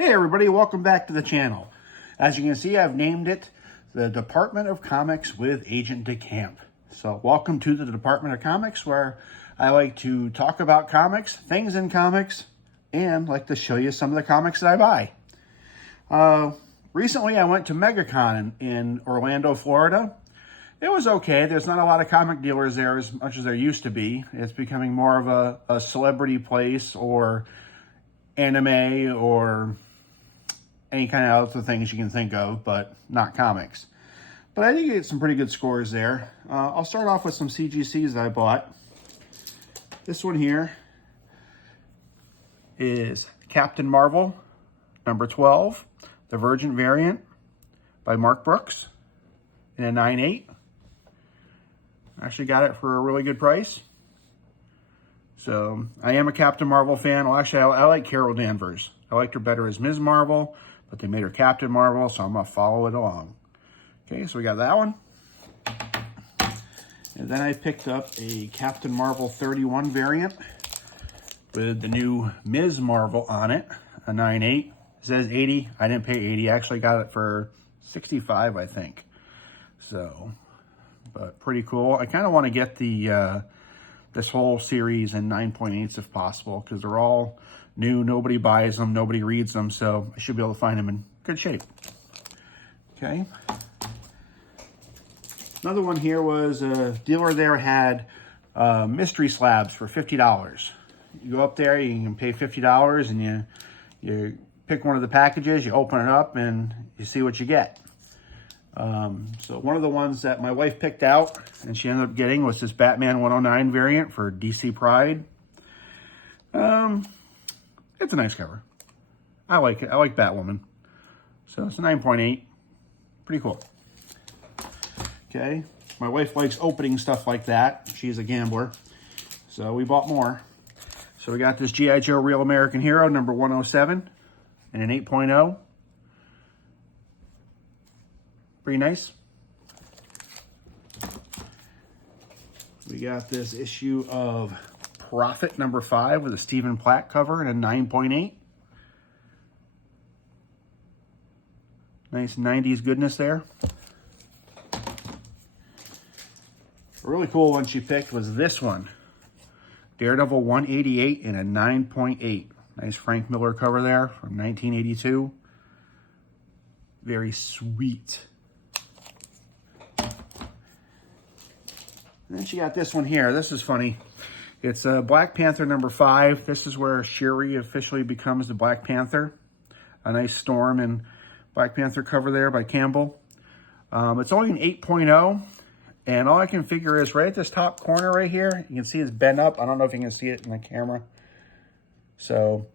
Hey everybody, welcome back to the channel. As you can see, I've named it the Department of Comics with Agent DeCamp. So welcome to the Department of Comics, where I like to talk about comics, things in comics, and like to show you some of the comics that I buy. Recently I went to MEGACON in Orlando, Florida. It was okay. There's not a lot of comic dealers there as much as there used to be. It's becoming more of a celebrity place, or anime, or any kind of other things you can think of, but not comics. But I did get some pretty good scores there. I'll start off with some CGCs that I bought. This one here is Captain Marvel, number 12, the Virgin variant by Mark Brooks in a 9.8. Actually got it for a really good price. So I am a Captain Marvel fan. Well, actually, I like Carol Danvers. I liked her better as Ms. Marvel, but they made her Captain Marvel, so I'm going to follow it along. Okay, so we got that one. And then I picked up a Captain Marvel 31 variant with the new Ms. Marvel on it, a 9.8. It says 80. I didn't pay 80. I actually got it for 65, I think. So, but pretty cool. I kind of want to get the this whole series in 9.8s if possible, because they're all new. Nobody buys them. Nobody reads them. So I should be able to find them in good shape. Okay. Another one here was a dealer there had mystery slabs for $50. You go up there, you can pay $50, and you pick one of the packages, you open it up, and you see what you get. So one of the ones that my wife picked out and she ended up getting was this Batman 109 variant for DC Pride. It's a nice cover. I like it. I like Batwoman. So it's a 9.8. Pretty cool. Okay. My wife likes opening stuff like that. She's a gambler. So we bought more. So we got this G.I. Joe Real American Hero number 107 and an 8.0. Pretty nice. We got this issue of Prophet number 5 with a Stephen Platt cover and a 9.8. Nice 90s goodness there. A really cool one she picked was this one. Daredevil 188 and a 9.8. Nice Frank Miller cover there from 1982. Very sweet. And then she got this one here. This is funny. It's Black Panther number 5. This is where Shuri officially becomes the Black Panther. A nice Storm and Black Panther cover there by Campbell. It's only an 8.0. And all I can figure is right at this top corner right here, you can see it's bent up. I don't know if you can see it in the camera. So,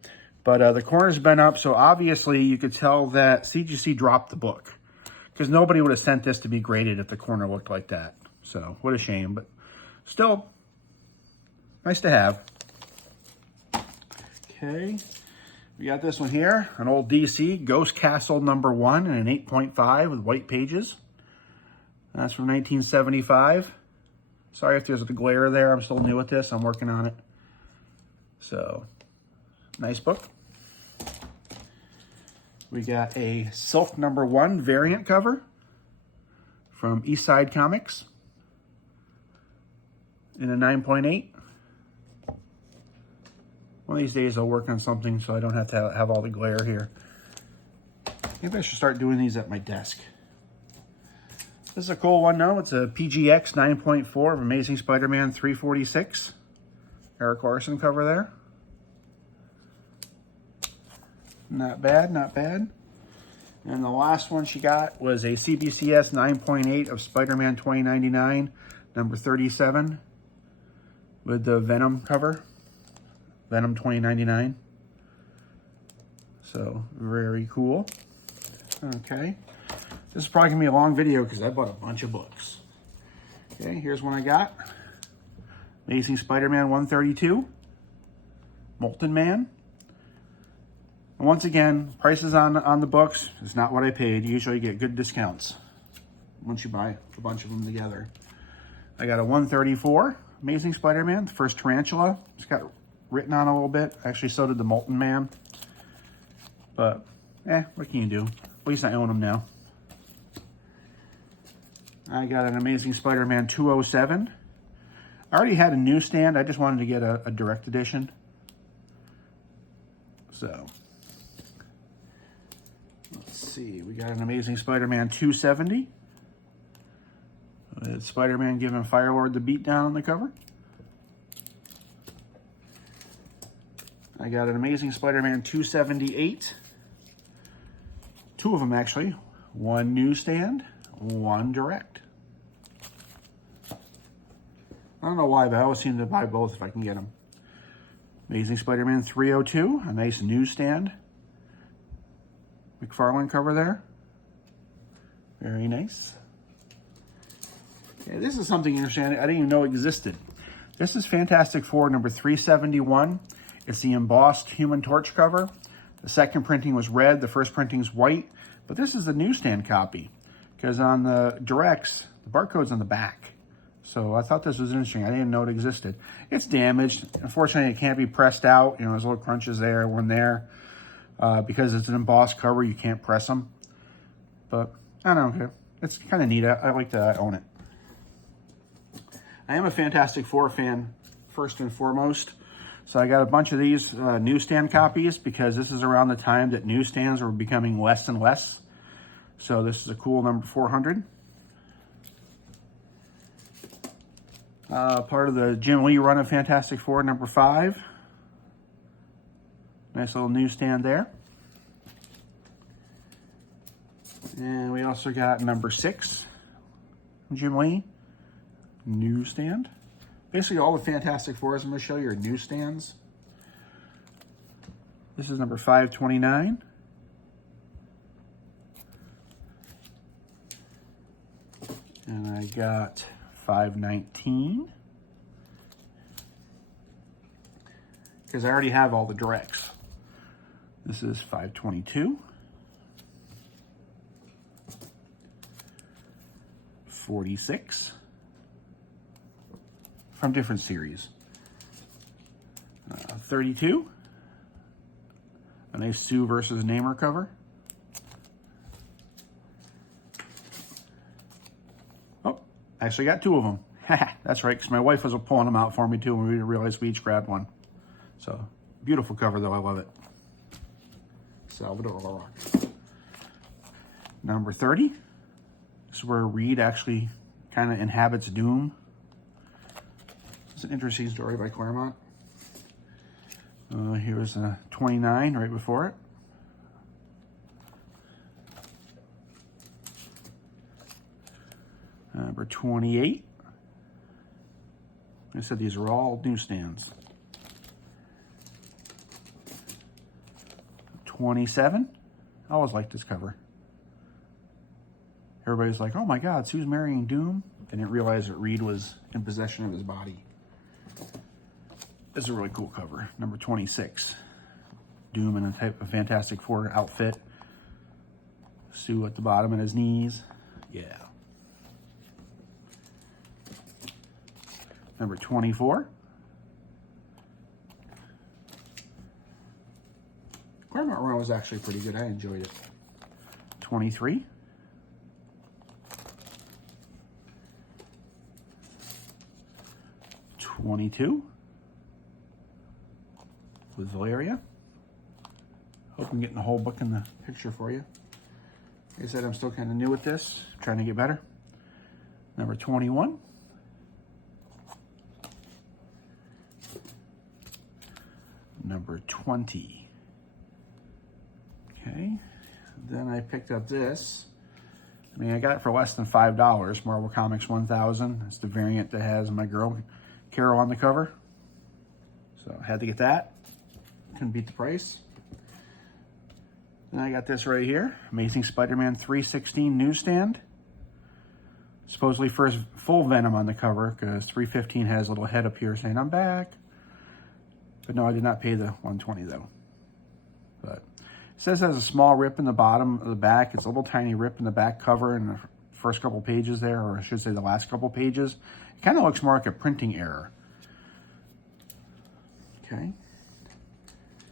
but the corner's bent up. So obviously you could tell that CGC dropped the book, because nobody would have sent this to be graded if the corner looked like that. So, what a shame, but still, nice to have. Okay, we got this one here, an old DC, Ghost Castle number 1 and an 8.5 with white pages. That's from 1975. Sorry if there's a glare there. I'm still new at this. I'm working on it. So, nice book. We got a Silk number 1 variant cover from Eastside Comics in a 9.8. One of these days I'll work on something so I don't have to have all the glare here. Maybe I should start doing these at my desk. This is a cool one though. It's a PGX 9.4 of Amazing Spider-Man 346. Eric Larson cover there. Not bad, not bad. And the last one she got was a CBCS 9.8 of Spider-Man 2099, number 37, with the Venom cover, Venom 2099. So, very cool. Okay. This is probably going to be a long video because I bought a bunch of books. Okay, here's one I got. Amazing Spider-Man 132, Molten Man. And once again, prices on the books is not what I paid. You usually get good discounts once you buy a bunch of them together. I got a 134, Amazing Spider-Man, the first Tarantula. It's got written on a little bit. Actually, so did the Molten Man. But what can you do? At least I own them now. I got an Amazing Spider-Man 207. I already had a newsstand. I just wanted to get a direct edition. So, let's see. We got an Amazing Spider-Man 270. It's Spider-Man giving Firelord the beatdown on the cover. I got an Amazing Spider-Man 278. Two of them, actually. One newsstand, one direct. I don't know why, but I always seem to buy both if I can get them. Amazing Spider-Man 302, a nice newsstand. McFarlane cover there. Very nice. Okay, this is something interesting I didn't even know existed. This is Fantastic Four number 371. It's the embossed Human Torch cover. The second printing was red, the first printing's white, but this is the newsstand copy because on the directs, the barcode's on the back. So I thought this was interesting. I didn't know it existed. It's damaged. Unfortunately, it can't be pressed out. You know, there's little crunches there, one there. Because it's an embossed cover, you can't press them. But I don't know. It's kind of neat. I like that I own it. I am a Fantastic Four fan, first and foremost. So I got a bunch of these newsstand copies because this is around the time that newsstands were becoming less and less. So this is a cool number 400. Part of the Jim Lee run of Fantastic Four, number 5. Nice little newsstand there. And we also got number 6, Jim Lee, newsstand. Basically all the Fantastic Fours I'm going to show you are newsstands. This is number 529. And I got 519. Because I already have all the directs. This is 522. 46. From different series. 32. A nice Sue versus Namor cover. Oh, actually got 2 of them. That's right, because my wife was pulling them out for me too, and we realized we each grabbed one. So, beautiful cover though, I love it. Salvador LaRocque. Number 30. This is where Reed actually kind of inhabits Doom. It's an interesting story by Claremont. Here's a 29 right before it. Number 28. I said these are all newsstands. 27. I always liked this cover. Everybody's like, oh my God, Sue's marrying Doom. They didn't realize that Reed was in possession of his body. This is a really cool cover. Number 26. Doom in a type of Fantastic Four outfit. Sue at the bottom at his knees. Yeah. Number 24. Claremont run was actually pretty good. I enjoyed it. 23. 22. With Valeria. Hope I'm getting the whole book in the picture for you. Like I said, I'm still kind of new at this. Trying to get better. Number 21. Number 20. Okay. Then I picked up this. I mean, I got it for less than $5. Marvel Comics 1000. It's the variant that has my girl Carol on the cover. So I had to get that. Couldn't beat the price. Then I got this right here. Amazing Spider-Man 316 newsstand. Supposedly first full Venom on the cover because 315 has a little head up here saying, I'm back. But no, I did not pay the $120 though. But it says it has a small rip in the bottom of the back. It's a little tiny rip in the back cover in the first couple pages there, or I should say the last couple pages. It kind of looks more like a printing error. Okay.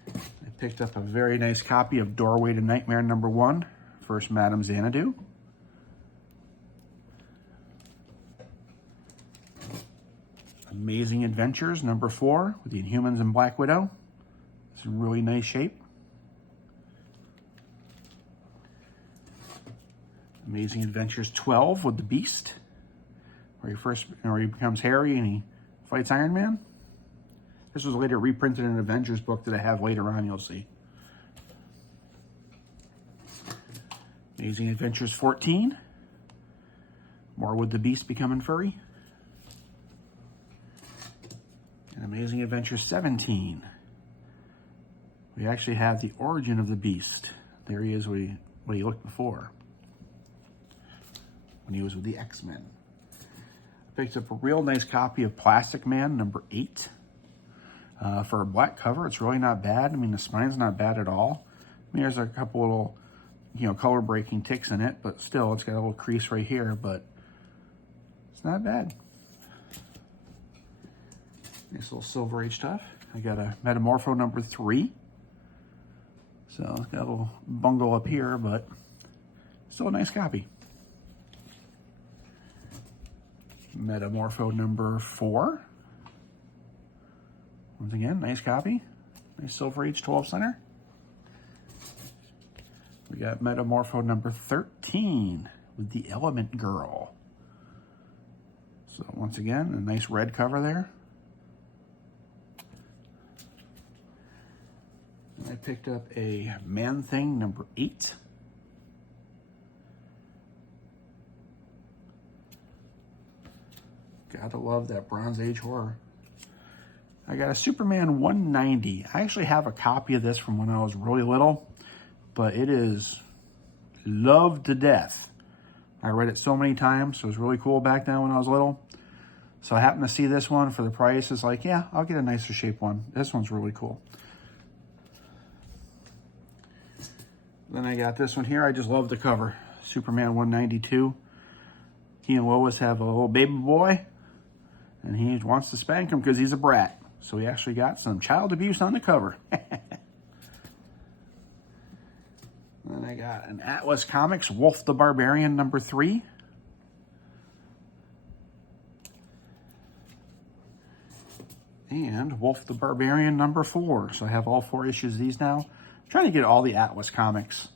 I picked up a very nice copy of Doorway to Nightmare #1, First Madam Xanadu. Amazing Adventures #4 with the Inhumans and Black Widow. It's in really nice shape. Amazing Adventures 12 with the Beast, where he becomes Harry and he fights Iron Man. This was later reprinted in an Avengers book that I have later on, you'll see. Amazing Adventures 14, more with the Beast becoming furry. And Amazing Adventures 17. We actually have the origin of the Beast. There he is, what he looked before, when he was with the X-Men. I picked up a real nice copy of Plastic Man #8. For a black cover, it's really not bad. I mean, the spine's not bad at all. I mean, there's a couple little, color breaking ticks in it, but still, it's got a little crease right here, but it's not bad. Nice little Silver Age stuff. I got a Metamorpho #3. So it's got a little bungle up here, but still a nice copy. Metamorpho #4. Once again, nice copy. Nice Silver Age 12 center. We got Metamorpho #13 with the Element Girl. So once again, a nice red cover there. And I picked up a Man-Thing #8. Gotta love that Bronze Age horror. I got a Superman 190. I actually have a copy of this from when I was really little, but it is loved to death. I read it so many times, so it was really cool back then when I was little. So I happened to see this one for the price. It's like, yeah, I'll get a nicer shape one. This one's really cool. Then I got this one here. I just love the cover. Superman 192. He and Lois have a little baby boy, and he wants to spank him because he's a brat. So he actually got some child abuse on the cover. Then I got an Atlas Comics Wolf the Barbarian #3. And Wolf the Barbarian #4. So I have all 4 issues of these now. I'm trying to get all the Atlas comics.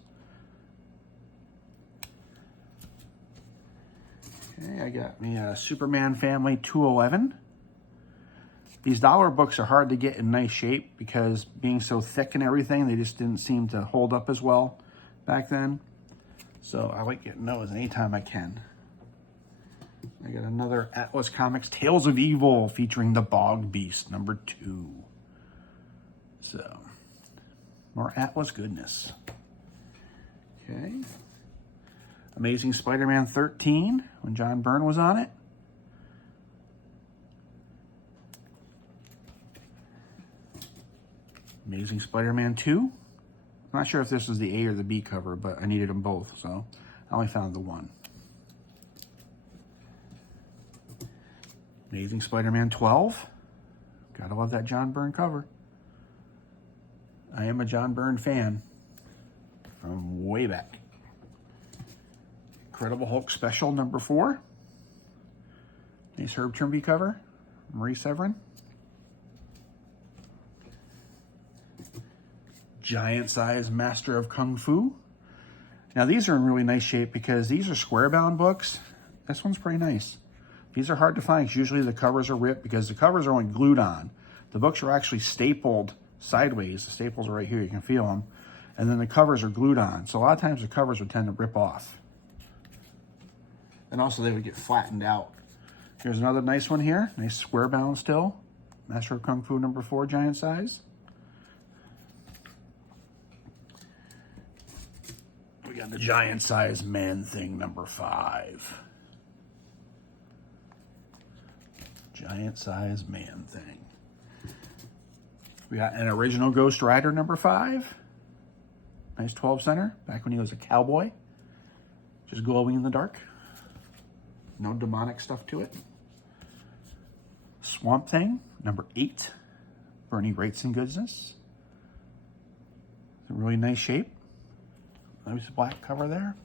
Okay, I got me a Superman Family 211. These dollar books are hard to get in nice shape because being so thick and everything, they just didn't seem to hold up as well back then. So I like getting those anytime I can. I got another Atlas Comics Tales of Evil featuring the Bog Beast #2. So, more Atlas goodness. Okay. Amazing Spider-Man 13, when John Byrne was on it. Amazing Spider-Man 2. I'm not sure if this was the A or the B cover, but I needed them both, so I only found the one. Amazing Spider-Man 12. Gotta love that John Byrne cover. I am a John Byrne fan from way back. Incredible Hulk Special #4. Nice Herb Trimby cover. Marie Severin. Giant size Master of Kung Fu. Now these are in really nice shape because these are square bound books. This one's pretty nice. These are hard to find because usually the covers are ripped because the covers are only glued on. The books are actually stapled sideways. The staples are right here, you can feel them. And then the covers are glued on. So a lot of times the covers would tend to rip off. And also they would get flattened out. Here's another nice one here. Nice square bound still. Master of Kung Fu #4, giant size. We got the giant size Man-Thing #5. Giant size Man-Thing. We got an original Ghost Rider #5. Nice 12 center, back when he was a cowboy. Just glowing in the dark. No demonic stuff to it. Swamp Thing #8. Bernie Wrightson goodness. It's a really nice shape. Nice black cover there.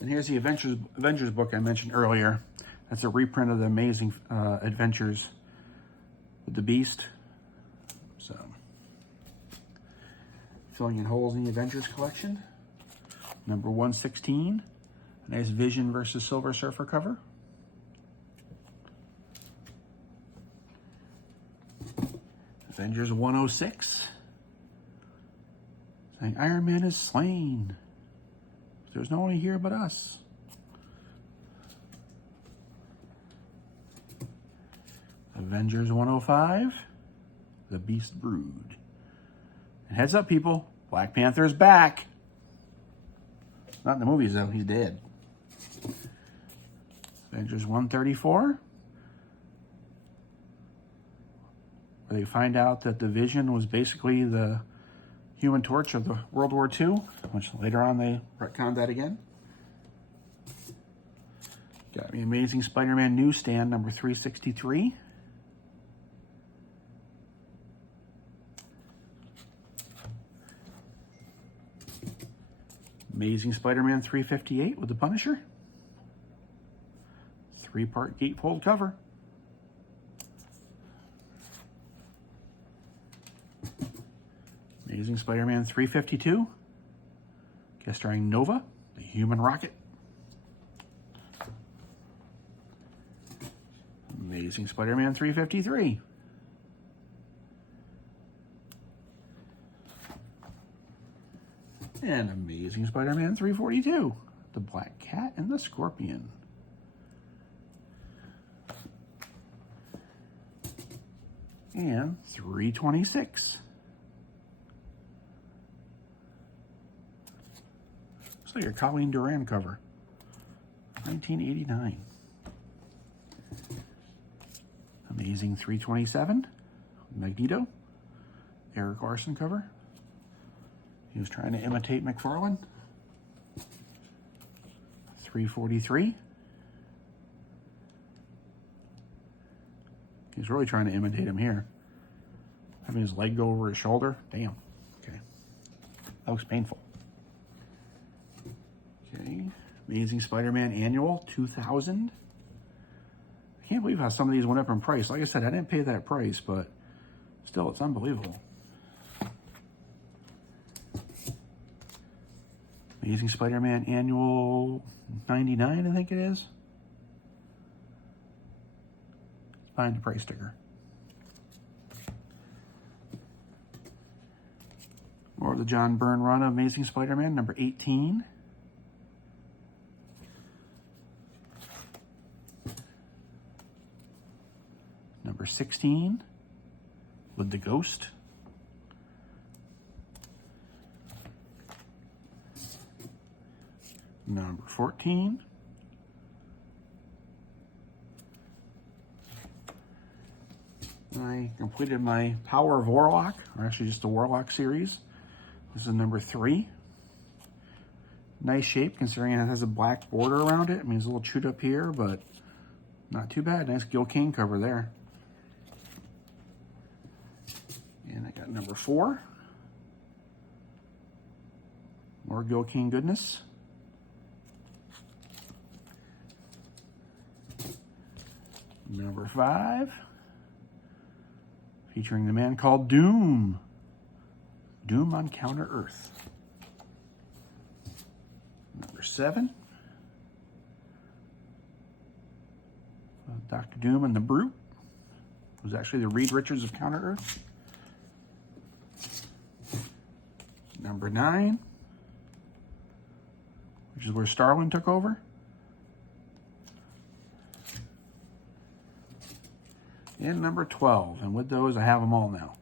And here's the Avengers book I mentioned earlier. That's a reprint of the Amazing Adventures with the Beast. So, filling in holes in the Avengers collection. Number 116. A nice Vision versus Silver Surfer cover. Avengers 106. Saying Iron Man is slain. There's no one here but us. Avengers 105. The Beast Brood. And heads up, people. Black Panther's back. Not in the movies, though. He's dead. Avengers 134. Where they find out that the Vision was basically the Human Torch of the World War II, which later on they retconned that again. Got the Amazing Spider-Man newsstand, number 363. Amazing Spider-Man 358 with the Punisher. 3-part gatefold cover. Amazing Spider-Man 352. Guest starring Nova, the Human Rocket. Amazing Spider-Man 353. And Amazing Spider-Man 342. The Black Cat and the Scorpion. And 326. Looks like a Colleen Duran cover. 1989. Amazing 327. Magneto. Eric Larson cover. He was trying to imitate McFarlane. 343. He's really trying to imitate him here. Having his leg go over his shoulder. Damn. Okay. That looks painful. Okay. Amazing Spider-Man Annual 2000. I can't believe how some of these went up in price. Like I said, I didn't pay that price, but still, it's unbelievable. Amazing Spider-Man Annual 99, I think it is. It's behind the price sticker. More of the John Byrne run of Amazing Spider-Man, number 18. Number 16, with the Ghost. Number 14. I completed my Power of Warlock, or actually just the Warlock series. This is number 3. Nice shape considering it has a black border around it. I mean, it's a little chewed up here, but not too bad. Nice Gil Kane cover there. And I got number 4. More Gil Kane goodness. Number 5. Featuring the man called Doom. Doom on Counter-Earth. Number 7. Dr. Doom and the Brute. It was actually the Reed Richards of Counter-Earth. Number 9. Which is where Starlin took over. And number 12. And with those, I have them all now.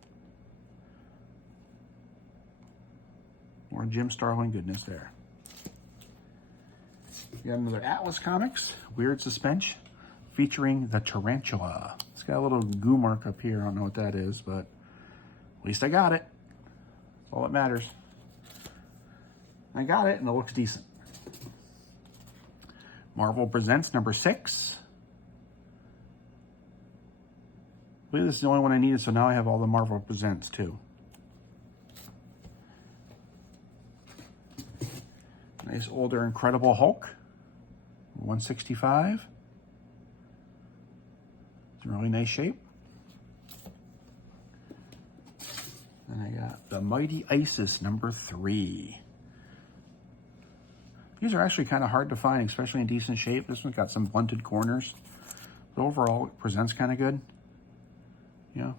More Jim Starlin goodness there. We got another Atlas Comics, Weird Suspense, featuring the Tarantula. It's got a little goo mark up here. I don't know what that is, but at least I got it. That's all that matters. I got it, and it looks decent. Marvel Presents number 6. I believe this is the only one I needed, so now I have all the Marvel Presents too. Nice older Incredible Hulk, 165. It's in really nice shape. And I got the Mighty Isis number 3. These are actually kind of hard to find, especially in decent shape. This one's got some blunted corners. But overall, it presents kind of good. Yeah.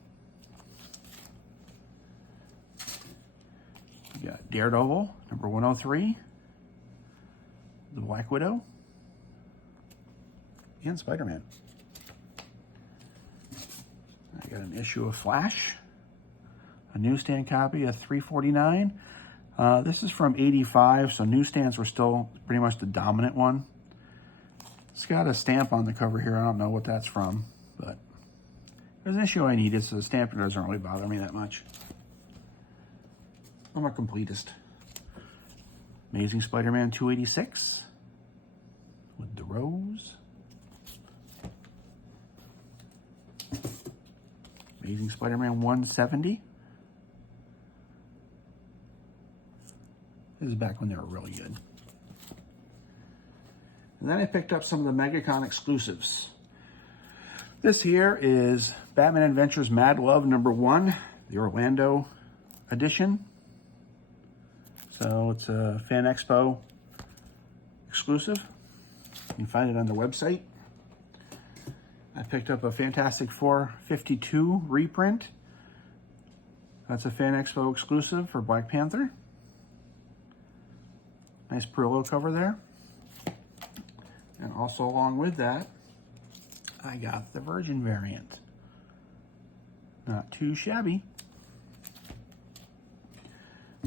We got Daredevil, number 103. The Black Widow. And Spider-Man. I got an issue of Flash. A newsstand copy of $3.49. This is from '85, so newsstands were still pretty much the dominant one. It's got a stamp on the cover here. I don't know what that's from, but there's an issue I needed, so the stamp doesn't really bother me that much. I'm a completist. Amazing Spider-Man 286 with the rose. Amazing Spider-Man 170. This is back when they were really good. And then I picked up some of the MEGACON exclusives. This here is Batman Adventures Mad Love number 1, the Orlando edition. So it's a Fan Expo exclusive. You can find it on their website. I picked up a Fantastic Four 52 reprint. That's a Fan Expo exclusive for Black Panther. Nice Perillo cover there. And also along with that, I got the Virgin variant. Not too shabby.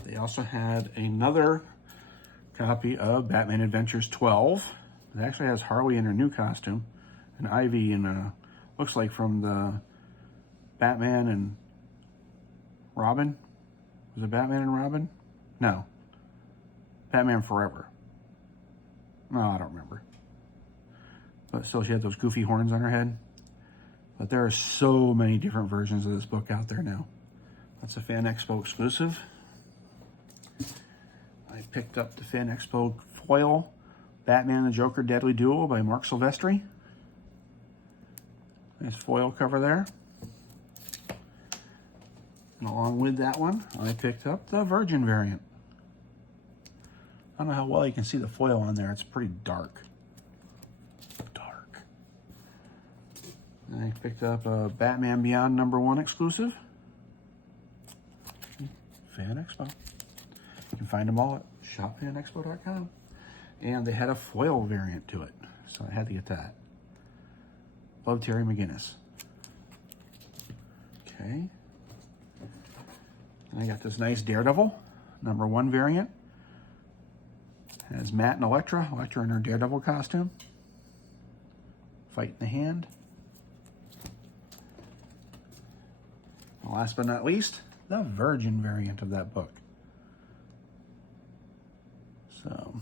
They also had another copy of Batman Adventures 12. It actually has Harley in her new costume, and Ivy in looks like from the Batman and Robin. Was it Batman and Robin? No. Batman Forever. No, I don't remember. But still, she had those goofy horns on her head. But there are so many different versions of this book out there now. That's a Fan Expo exclusive. I picked up the Fan Expo foil Batman and the Joker Deadly Duel by Mark Silvestri. Nice foil cover there. And along with that one, I picked up the Virgin variant. I don't know how well you can see the foil on there. It's pretty dark. And I picked up a Batman Beyond number 1 exclusive. Fan Expo. You can find them all at shopfanexpo.com. And they had a foil variant to it, so I had to get that. Love, Terry McGinnis. Okay. And I got this nice Daredevil number 1 variant. It has Matt and Elektra in her Daredevil costume. Fight in the hand. And last but not least, the Virgin variant of that book. So,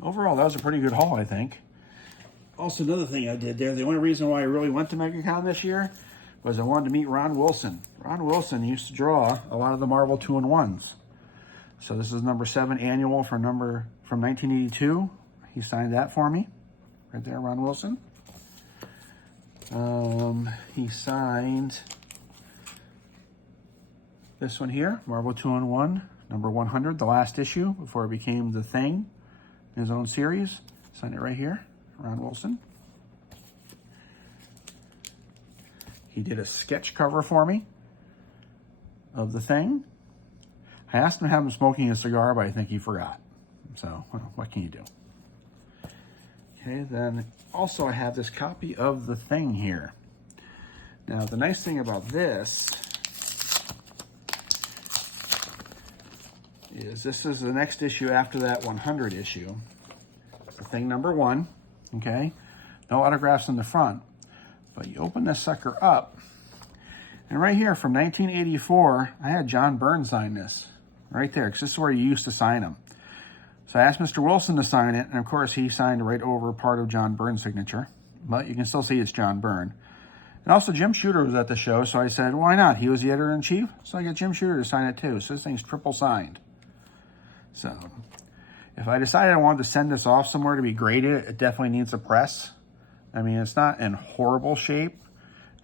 overall, that was a pretty good haul, I think. Also, another thing I did there, the only reason why I really went to MEGACON this year was I wanted to meet Ron Wilson. Ron Wilson used to draw a lot of the Marvel 2-in-1s. So this is number 7 annual from 1982. He signed that for me. Right there, Ron Wilson. He signed this one here, Marvel 2-in-1, number 100, the last issue before it became The Thing in his own series. Signed it right here, Ron Wilson. He did a sketch cover for me of The Thing. I asked him to have him smoking a cigar, but I think he forgot. So, well, what can you do? Okay, then also I have this copy of The Thing here. Now, the nice thing about this is this is the next issue after that 100 issue. The Thing number 1, okay? No autographs in the front. But you open this sucker up, and right here from 1984, I had John Byrne sign this. Right there, because this is where you used to sign them. So I asked Mr. Wilson to sign it, and of course he signed right over part of John Byrne's signature. But you can still see it's John Byrne. And also Jim Shooter was at the show, so I said, why not? He was the editor-in-chief, so I got Jim Shooter to sign it too. So this thing's triple signed. So, If I decided I wanted to send this off somewhere to be graded, it definitely needs a press. I mean, it's not in horrible shape.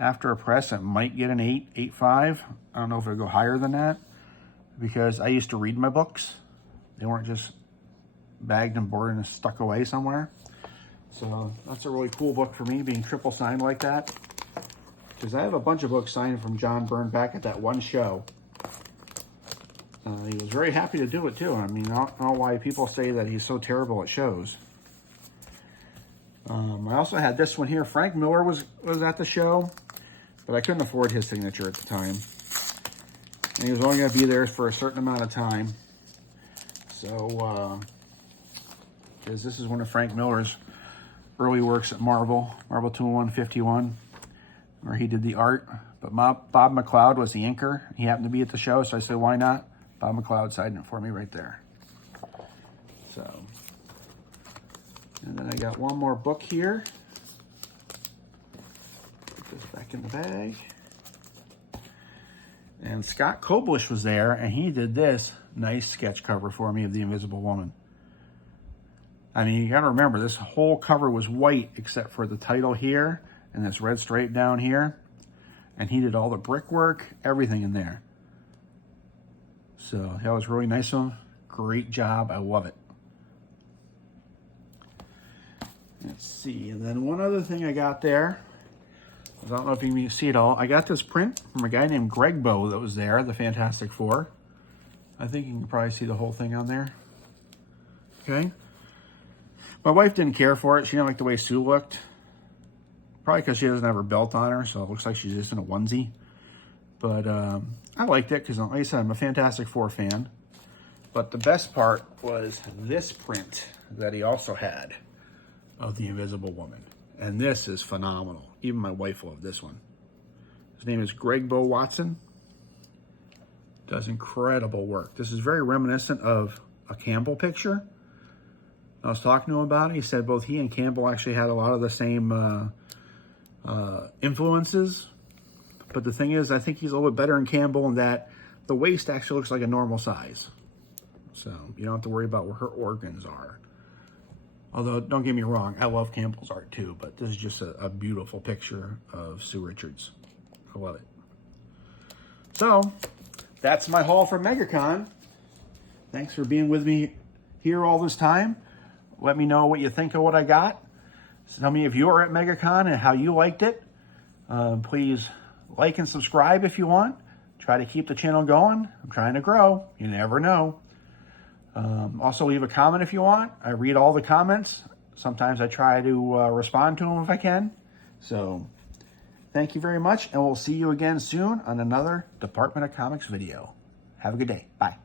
After a press, it might get an 8, 8.5. I don't know if it'll go higher than that, because I used to read my books. They weren't just bagged and boarded and stuck away somewhere. So that's a really cool book for me, being triple signed like that. Because I have a bunch of books signed from John Byrne back at that one show. He was very happy to do it too. I mean, I don't know why people say that he's so terrible at shows. I also had this one here. Frank Miller was at the show, but I couldn't afford his signature at the time. And he was only going to be there for a certain amount of time. So, because this is one of Frank Miller's early works at Marvel 20151, where he did the art. But Bob McLeod was the inker. He happened to be at the show, so I said, why not? Bob McLeod signed it for me right there. So, and then I got one more book here. Put this back in the bag. And Scott Koblish was there, and he did this nice sketch cover for me of The Invisible Woman. I mean, you got to remember, this whole cover was white except for the title here and this red stripe down here. And he did all the brickwork, everything in there. So that was really nice of him. Great job. I love it. Let's see. And then one other thing I got there, I don't know if you can see it all. I got this print from a guy named Greg Bow that was there, the Fantastic Four. I think you can probably see the whole thing on there. Okay. My wife didn't care for it. She didn't like the way Sue looked. Probably because she doesn't have her belt on her, so it looks like she's just in a onesie. But I liked it because, like I said, I'm a Fantastic Four fan. But the best part was this print that he also had of the Invisible Woman. And this is phenomenal. Even my wife loved this one. His name is Greg Bow Watson. Does incredible work. This is very reminiscent of a Campbell picture. I was talking to him about it. He said both he and Campbell actually had a lot of the same influences. But the thing is, I think he's a little bit better in Campbell in that the waist actually looks like a normal size. So you don't have to worry about where her organs are. Although, don't get me wrong, I love Campbell's art too, but this is just a beautiful picture of Sue Richards. I love it. So, that's my haul from MEGACON. Thanks for being with me here all this time. Let me know what you think of what I got. Tell me if you were at MEGACON and how you liked it. Please like and subscribe if you want. Try to keep the channel going. I'm trying to grow. You never know. Also, leave a comment if you want. I read all the comments. Sometimes I try to respond to them if I can. So, thank you very much, and we'll see you again soon on another Department of Comics video. Have a good day. Bye.